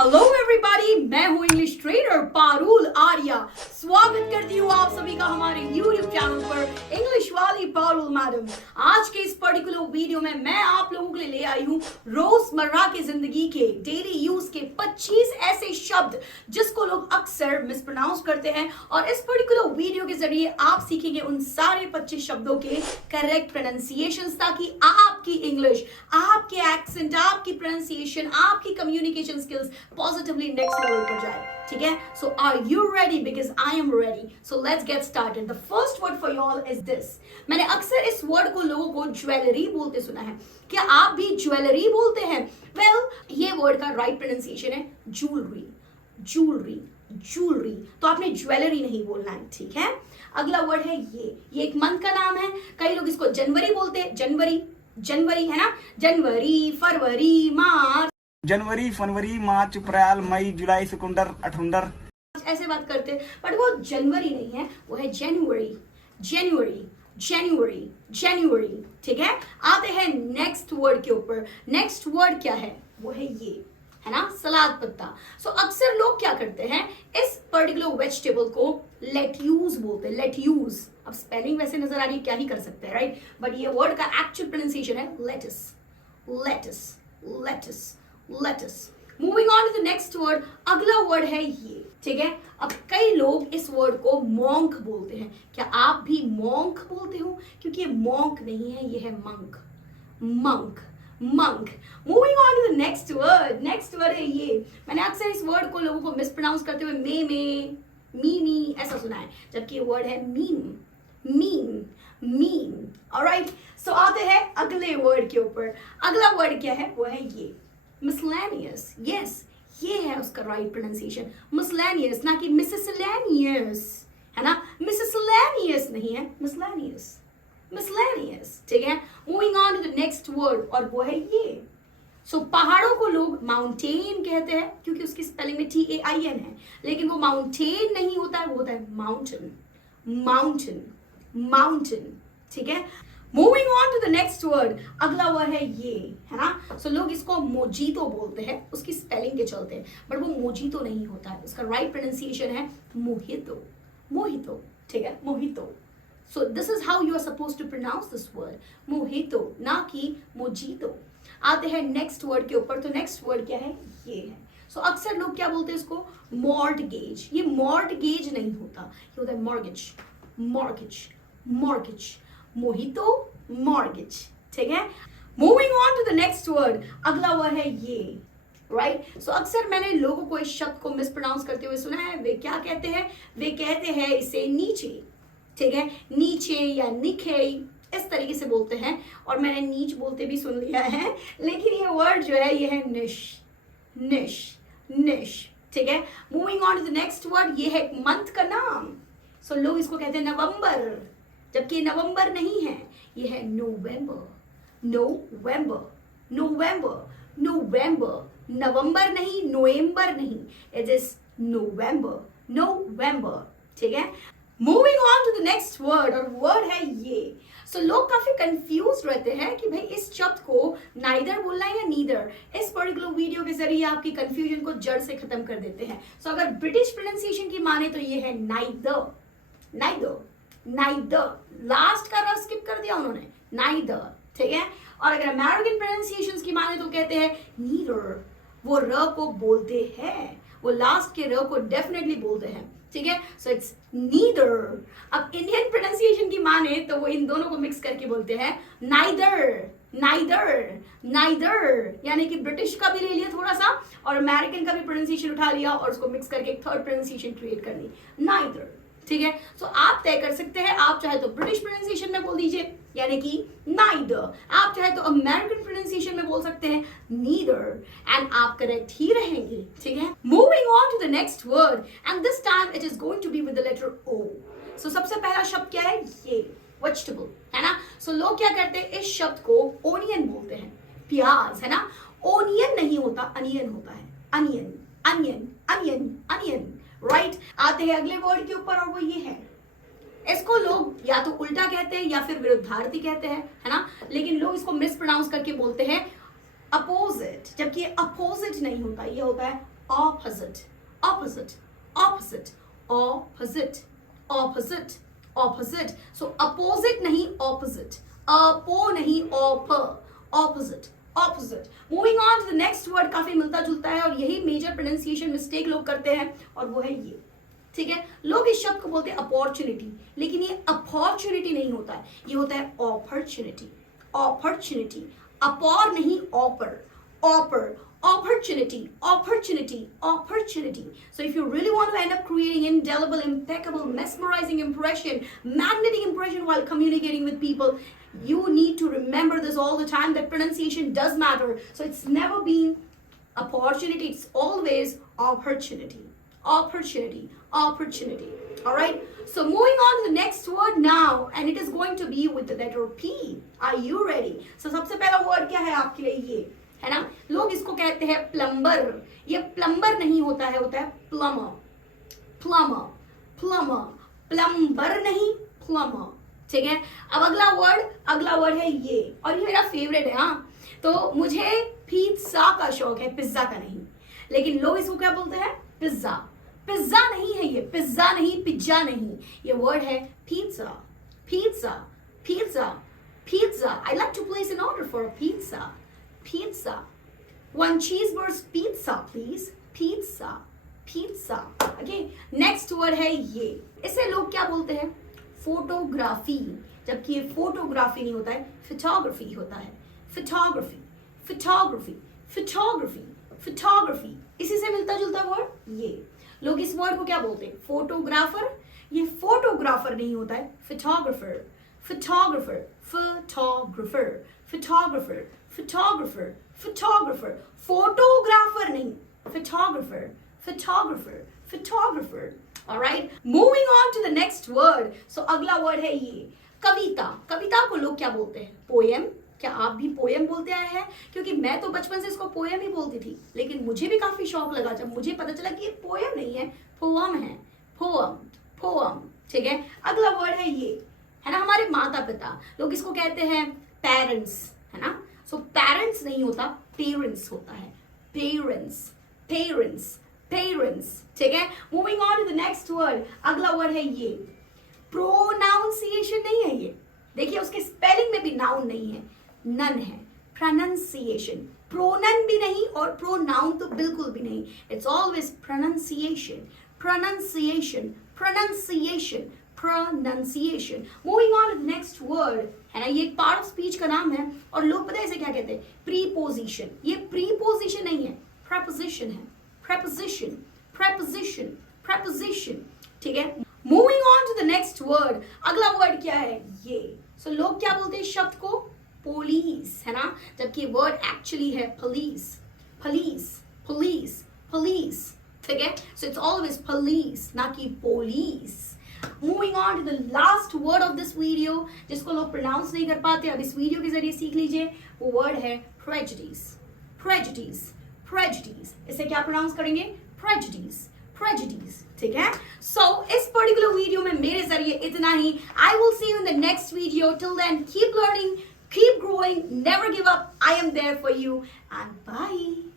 Hello everybody, मैं हूं English trainer Parul Arya. स्वागत करती हूं आप सभी का हमारे YouTube चैनल पर इंग्लिश वाली पारुल मैडम। आज के इस पर्टिकुलर वीडियो में मैं आप लोगों के लिए ले आई हूं रोजमर्रा की जिंदगी के डेली यूज के 25 ऐसे शब्द जिसको लोग अक्सर मिसप्रोनाउंस करते हैं, और इस पर्टिकुलर वीडियो के जरिए आप सीखेंगे उन सारे 25 शब्दों के करेक्ट प्रोनाउंसिएशंस, ताकि आपकी इंग्लिश, आपके एक्सेंट, आपकी प्रोनाउंसिएशन, आपकी communication skills positively next level पर जाए। ठीक है, so are you ready? Because I am ready. So let's get started. The first word for you all is this. मैंने अक्सर इस वर्ड को लोगों को ज्वेलरी बोलते सुना है। क्या आप भी ज्वेलरी बोलते हैं? वेल, ये वर्ड का राइट प्रोनाउंसिएशन है ज्वेलरी, ज्वेलरी, ज्वेलरी। तो आपने ज्वेलरी नहीं बोलना है, ठीक है। अगला वर्ड है ये एक मंथ का नाम है। कई लोग इसको जनवरी बोलते हैं, जनवरी, जनवरी है ना, जनवरी, फरवरी, मार्च, जनवरी, फरवरी, मार्च, अप्रैल, मई, जुलाई, सितंबर, अठुंडर, ऐसे बात करते हैं, बट वो जनवरी नहीं है, वो है जनवरी, जनवरी, जनवरी, जनवरी। ठीक है, आते हैं नेक्स्ट वर्ड के ऊपर। नेक्स्ट वर्ड क्या है? वो है ये, है ना, सलाद पत्ता। सो अक्सर लोग क्या करते हैं, इस पर्टिकुलर वेजिटेबल को लेट्यूज बोलते हैं, लेट्यूज। अब स्पेलिंग वैसे नजर आ रही है, क्या ही कर सकते हैं, राइट? बट ये वर्ड का एक्चुअल प्रोनाउंसिएशन है lettuce, lettuce, lettuce, lettuce. Moving on to the next word. अगला वर्ड है ये, ठीक है। अब कई लोग इस वर्ड को मॉन्क बोलते हैं। क्या आप भी मॉन्क बोलते हो? क्योंकि ये मॉन्क नहीं है, ये है monk, monk, monk. Moving on to the next word. Next word है ये। मैंने अक्सर इस वर्ड को लोगों को मिसप्रोनाउंस करते हुए में, मीमी ऐसा सुना है, जबकि ये वर्ड है मीम, मीम, मीम। ऑलराइट, सो आते हैं अगले वर्ड के ऊपर। अगला वर्ड क्या है? वो है ये miscellaneous। yes, ये है उसका राइट प्रोनाउंसिएशन, miscellaneous, ना कि miscellaneous, है ना, miscellaneous नहीं है, miscellaneous, miscellaneous। ठीक है, moving on to the next word, और वो है ये। सो पहाड़ों को लोग माउंटेन कहते हैं क्योंकि उसकी स्पेलिंग में TAIN है, लेकिन वो माउंटेन नहीं होता है, वो होता है माउंटेन, माउंटेन, माउंटेन। ठीक है, moving on to the next word. अगला वर्ड है ये, है ना। सो लोग इसको मोजीतो बोलते हैं उसकी स्पेलिंग के चलते, बट वो मोजीतो नहीं होता है, उसका राइट प्रोनाउंसिएशन है मोहितो, मोहितो। ठीक है, mojito. So this is how you are suppose to pronounce this word, mojito, ना कि मोजीतो। आते हैं नेक्स्ट वर्ड के ऊपर। तो नेक्स्ट वर्ड क्या है? ये है। सो अक्सर लोग क्या बोलते हैं इसको? मॉर्टगेज। ये मॉर्टगेज नहीं होता, ये होता है mortgage, mortgage, mortgage, mojito, mortgage. ठीक है, moving on to the next word. अगला वर्ड है ये, राइट। सो अक्सर मैंने लोगों को इस शब्द को मिसप्रोनाउंस करते हुए सुना है। वे क्या कहते हैं? वे कहते हैं इसे नीचे। ठीक है, नीचे या निखे, इस तरीके से बोलते हैं, और मैंने नीच बोलते भी सुन लिया है, लेकिन ये वर्ड जो है ये है निश, निश, निश। ठीक है, moving on to the next word. ये है एक मंथ का नाम। सो लोग इसको कहते हैं नवंबर, जबकि नवंबर नहीं है, ये है नवंबर, नवंबर, नवंबर, नवंबर। नवंबर नहीं, नवंबर नहीं, इट इज नवंबर, नवंबर। ठीक है, moving on to the next word, और वर्ड है ये। सो लोग काफी कंफ्यूज रहते हैं कि भाई इस शब्द को नाइदर बोलना है या नीदर। इस पर्टिकुलर वीडियो के जरिए आपकी कंफ्यूजन को जड़ से खत्म कर देते हैं। सो अगर ब्रिटिश प्रोनाउंसिएशन की माने तो ये है नाइदर, नाइदर, नाइदर। लास्ट का र स्किप कर दिया उन्होंने, नाइदर। ठीक है, और अगर अमेरिकन प्रोनाउंसिएशंस की माने तो कहते हैं नीदर। वो र को बोलते हैं, वो लास्ट के र को डेफिनेटली बोलते हैं। ठीक है, सो इट्स नीदर। अब इंडियन प्रोनाउंसिएशन की माने तो वो इन दोनों को मिक्स करके बोलते हैं नाइदर, नाइदर, नाइदर। यानी कि ब्रिटिश का भी ले लिया थोड़ा सा, और अमेरिकन का भी प्रोनाउंसिएशन उठा लिया, और उसको मिक्स करके एक थर्ड प्रोनाउंसिएशन क्रिएट कर ली, नाइदर। ठीक है, सो आप तय कर सकते हैं, आप चाहे तो ब्रिटिश प्रोनाउंसिएशन में बोल दीजिए, यानी कि नाइदर। आप चाहे तो अमेरिकन प्रोनाउंसिएशन में बोल सकते हैं नीदर, एंड आप करेक्ट ही रहेंगे। ठीक है, moving on to the next word, and this time it is going to be with the letter O। सो सबसे पहला शब्द क्या है? ये वेजिटेबल, है ना। सो लोग क्या करते हैं, इस शब्द को ओनियन बोलते हैं, प्याज, है ना। ओनियन नहीं होता, अनियन होता है, onion, onion, onion, onion. Right, आते हैं अगले वर्ड के ऊपर, और वो ये है। इसको लोग या तो उल्टा कहते हैं या फिर विरुद्धार्थी कहते हैं, है ना। लेकिन लोग इसको मिस प्रोनाउंस करके बोलते हैं अपोजिट, जबकि ये अपोजिट नहीं होता, ये होता है opposite, opposite, opposite, opposite, opposite, opposite. So opposite नहीं opposite, अपो नहीं op, opposite, opposite. Moving on to the next word, काफी मिलता जुलता है और यही मेजर प्रोनाउंसिएशन मिस्टेक लोग करते हैं और वो है ये. ठीक है, लोग इस शब्द को बोलते हैं अपॉर्चुनिटी, लेकिन ये अपॉर्चुनिटी नहीं होता है, ये होता है अपॉर्चुनिटी. अपॉर्चुनिटी, अपॉर नहीं ऑपर, ऑपर, opportunity, opportunity, opportunity. So if you really want to end up creating indelible, impeccable, mesmerizing impression, magnetic impression while communicating with people, you need to remember this all the time, that pronunciation does matter. So it's never been opportunity, it's always opportunity, opportunity, opportunity. All right, so moving on to the next word now, and it is going to be with the letter P. Are you ready? So सबसे पहला word क्या है आपके लिए? ये है ना, लोग इसको कहते हैं प्लम्बर. ये प्लम्बर नहीं होता है, होता है प्लमर, प्लमर, प्लमर, प्लम्बर नहीं, प्लमर. ठीक है, अब अगला वर्ड है ये, और ये मेरा फेवरेट है. हाँ, तो मुझे पिज्जा का शौक है, पिज्जा का नहीं, लेकिन लोग इसको क्या बोलते हैं? पिज्जा. पिज्जा नहीं है ये, पिज्जा नहीं, पिज्जा नहीं, ये वर्ड है pizza, pizza, pizza, pizza. I like to place an order for a pizza. Pizza. One cheeseburger pizza, please. Pizza. Pizza. Okay. Next word है ये. इसे लोग क्या बोलते हैं? फोटोग्राफी. जबकि ये फोटोग्राफी नहीं होता है, फोटोग्राफी होता है. Photography, photography, photography, photography. इसी से मिलता जुलता वर्ड ये. लोग इस वर्ड को क्या बोलते हैं? फोटोग्राफर. ये फोटोग्राफर नहीं होता है, photographer, photographer, photographer, photographer, photographer, photographer, photographer नहीं, photographer, photographer, photographer. All right, moving on to the next word. So अगला word है ये, कविता. कविता को लोग क्या बोलते हैं? पोएम. क्या आप भी पोएम बोलते आए हैं? क्योंकि मैं तो बचपन से इसको पोएम ही बोलती थी, लेकिन मुझे भी काफी शौक लगा जब मुझे पता चला कि ये पोएम नहीं है, पोअम है. Poem, poem. ठीक है, अगला वर्ड है ये, है ना, हमारे माता पिता. लोग इसको कहते हैं पेरेंट्स, है ना. सो पेरेंट्स नहीं होता, पेरेंट्स होता है. Parents, parents, parents. ठीक है, moving on to the next word. अगला वर्ड है ये, प्रोनाउंसिएशन नहीं है ये. देखिए उसके स्पेलिंग में भी नाउन नहीं है, नन है. प्रोनाउंसिएशन, प्रोनन भी नहीं और प्रोनाउन तो बिल्कुल भी नहीं. It's always pronunciation, pronunciation, pronunciation, pronunciation. Moving on to the next word, है ना, ये एक पार्ट ऑफ स्पीच का नाम है और लोग पता है इसे क्या कहते हैं? प्रीपोजिशन. ये प्रीपोजिशन नहीं है, preposition है. preposition, preposition, preposition. ठीक है, moving on to the next word. अगला वर्ड क्या है? ये. So लोग क्या बोलते हैं शब्द को? पुलिस, है ना, जबकि वर्ड एक्चुअली है पुलिस, पुलिस, पुलिस, पुलिस. ठीक है, so it's always police, ना कि police. Moving on to the last word of this video, जिसको लोग प्रोनाउंस नहीं कर पाते, अब इस वीडियो के जरिए सीख लीजिए. वो वर्ड है prejudice, prejudice, prejudice. इसे क्या प्रोनाउंस करेंगे? prejudice, prejudice. ठीक है, so इस पर्टिकुलर वीडियो में मेरे जरिए इतना ही. I will see you in the next video. Till then, keep learning, keep growing, never give up. I am there for you, and bye.